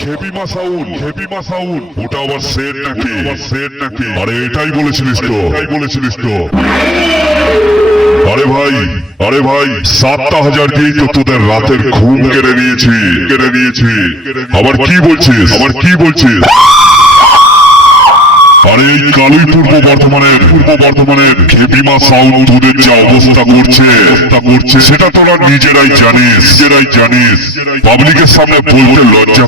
খেপিমা sound, খেপিমা sound, ওটা আবার set নাকি? সেট নাকি? আরে এটাই বলেছিলিস তো, এটাই বলেছিলিস তো। আরে ভাই, আরে ভাই, 7,000 দিয়েই তো তোদের রাতের ঘুম কেড়ে নিয়েছি, কেড়ে নিয়েছি। আবার কি বলছিস? আবার কি বলছিস? আরে এই কালুই পূর্ব বর্ধমানের খেপিমা সাউন্ড তোদের যা অবস্থা করছে সেটা তোরা নিজেরাই জানিস। পাবলিকের সামনে বলতে লজ্জা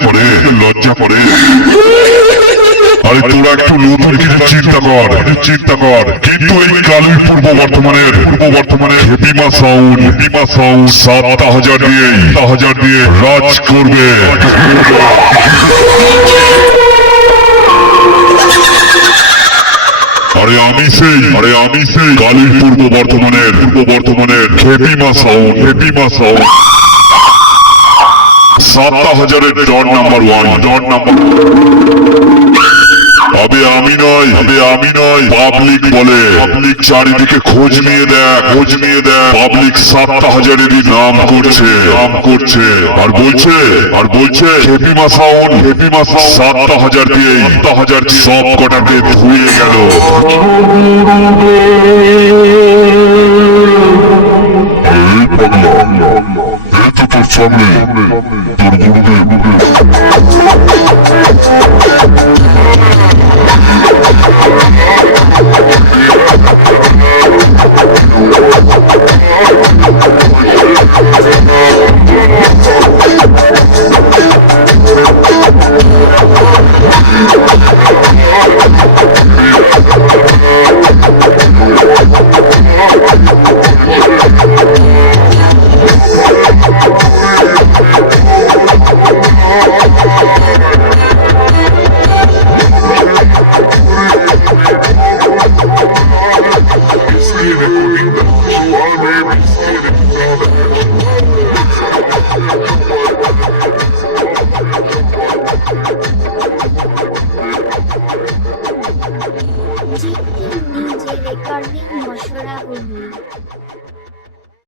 করে। আরে তোরা একটু নতুন কিছু চিন্তা কর। কিন্তু এই কালুই পূর্ব বর্ধমানের খেপিমা সাউন্ড 7,000 দিয়ে রাজ করবে। আরে আমি সেই কালুই পূর্ব বর্ধমানের খেপিমা সাউন্ড 7,000-এর ডন নাম্বার 1 আবে আমি নয় পাবলিক বলে। পাবলিক চারিদিকে খোঁজ নিয়ে দেখ পাবলিক 7,000-এরই নাম করছে আর বলছে খেপিমা সাউন্ড 7,000 দিয়ে সব কটাকে ধুয়ে গেল। এই পাগলা, এই তো তোর সামনে তোর গুরুদেব। নিজে রেকর্ডিং মশলা হলি।